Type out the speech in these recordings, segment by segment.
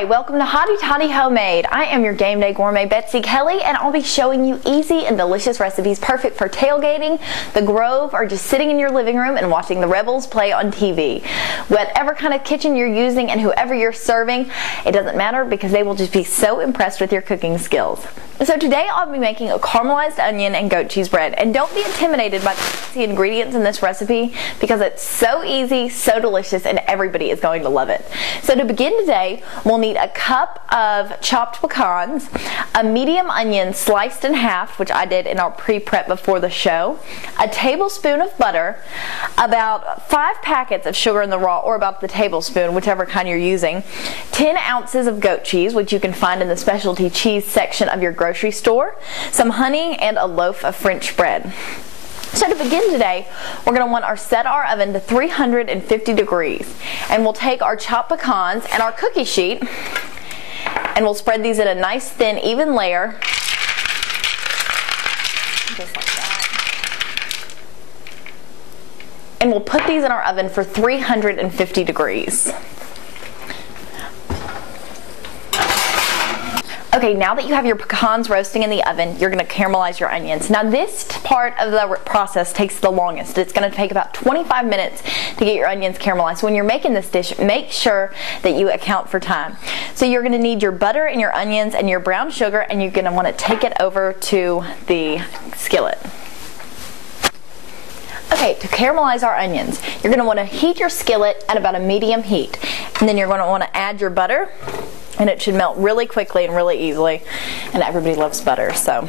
Hi, welcome to Hotty Toddy Homemade. I am your Gameday Gourmet Betsy Kelly, and I'll be showing you easy and delicious recipes perfect for tailgating, the Grove, or just sitting in your living room and watching the Rebels play on TV. Whatever kind of kitchen you're using and whoever you're serving, it doesn't matter because they will just be so impressed with your cooking skills. So today I'll be making a caramelized onion and goat cheese bread, and don't be intimidated by the ingredients in this recipe because it's so easy, so delicious, and everybody is going to love it. So to begin today, we'll need a cup of chopped pecans, a medium onion sliced in half, which I did in our pre-prep before the show, a tablespoon of butter, about 5 packets of sugar in the raw, or about the tablespoon, whichever kind you're using, 10 ounces of goat cheese, which you can find in the specialty cheese section of your grocery store, some honey, and a loaf of French bread. So to begin today, we're going to want to set our oven to 350 degrees, and we'll take our chopped pecans and our cookie sheet, and we'll spread these in a nice thin even layer, just like that. And we'll put these in our oven for 350 degrees. Okay, now that you have your pecans roasting in the oven, you're going to caramelize your onions. Now this part of the process takes the longest. It's going to take about 25 minutes to get your onions caramelized. So when you're making this dish, make sure that you account for time. So you're going to need your butter and your onions and your brown sugar, and you're going to want to take it over to the skillet. Okay, to caramelize our onions, you're going to want to heat your skillet at about a medium heat, and then you're going to want to add your butter. And it should melt really quickly and really easily, and everybody loves butter, so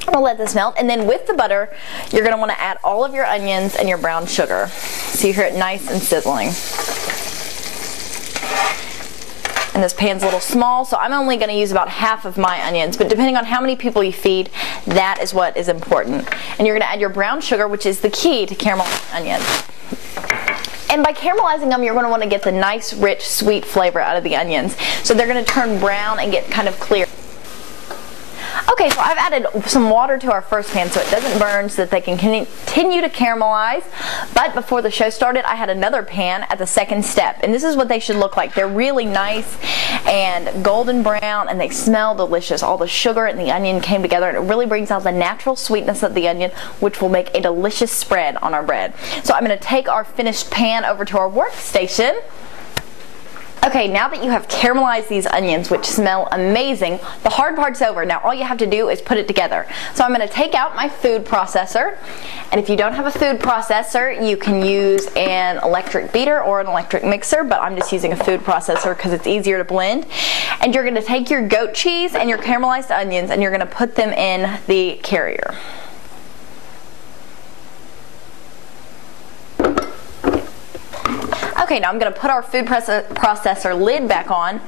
I'm gonna let this melt. And then with the butter, you're gonna want to add all of your onions and your brown sugar, so you hear it nice and sizzling. And this pan's a little small, so I'm only going to use about half of my onions, but depending on how many people you feed, that is what is important. And you're going to add your brown sugar, which is the key to caramelizing onions. And by caramelizing them, you're going to want to get the nice, rich, sweet flavor out of the onions. So they're going to turn brown and get kind of clear. Okay, so I've added some water to our first pan so it doesn't burn, so that they can continue to caramelize. But before the show started, I had another pan at the second step. And this is what they should look like. They're really nice and golden brown, and they smell delicious. All the sugar and the onion came together, and it really brings out the natural sweetness of the onion, which will make a delicious spread on our bread. So I'm going to take our finished pan over to our workstation. Okay, now that you have caramelized these onions, which smell amazing, the hard part's over. Now all you have to do is put it together. So I'm going to take out my food processor, and if you don't have a food processor, you can use an electric beater or an electric mixer, but I'm just using a food processor because it's easier to blend. And you're going to take your goat cheese and your caramelized onions, and you're going to put them in the carrier. Okay, now I'm going to put our food processor lid back on,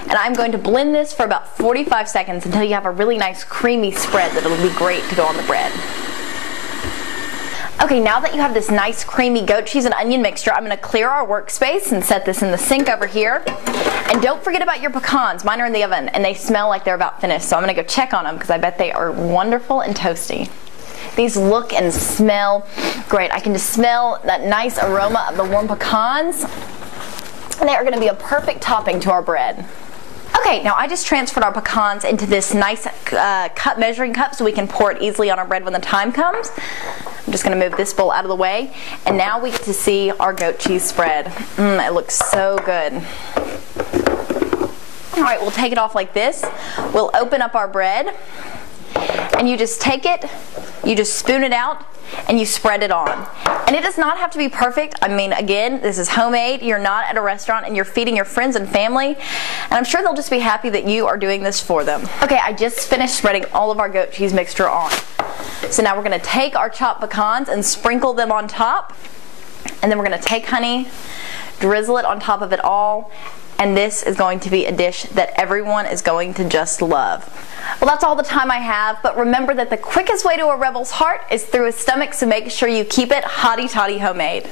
and I'm going to blend this for about 45 seconds until you have a really nice creamy spread that'll be great to go on the bread. Okay, now that you have this nice creamy goat cheese and onion mixture, I'm going to clear our workspace and set this in the sink over here. And don't forget about your pecans. Mine are in the oven, and they smell like they're about finished, so I'm going to go check on them because I bet they are wonderful and toasty. These look and smell great. I can just smell that nice aroma of the warm pecans. And they are going to be a perfect topping to our bread. Okay, now I just transferred our pecans into this nice measuring cup so we can pour it easily on our bread when the time comes. I'm just going to move this bowl out of the way. And now we get to see our goat cheese spread. It looks so good. Alright, we'll take it off like this. We'll open up our bread. And you just take it, you just spoon it out, and you spread it on. And it does not have to be perfect. I mean, again, this is homemade. You're not at a restaurant, and you're feeding your friends and family. And I'm sure they'll just be happy that you are doing this for them. Okay, I just finished spreading all of our goat cheese mixture on. So now we're going to take our chopped pecans and sprinkle them on top. And then we're going to take honey, drizzle it on top of it all. And this is going to be a dish that everyone is going to just love. Well, that's all the time I have, but remember that the quickest way to a rebel's heart is through his stomach, so make sure you keep it Hotty Toddy Homemade.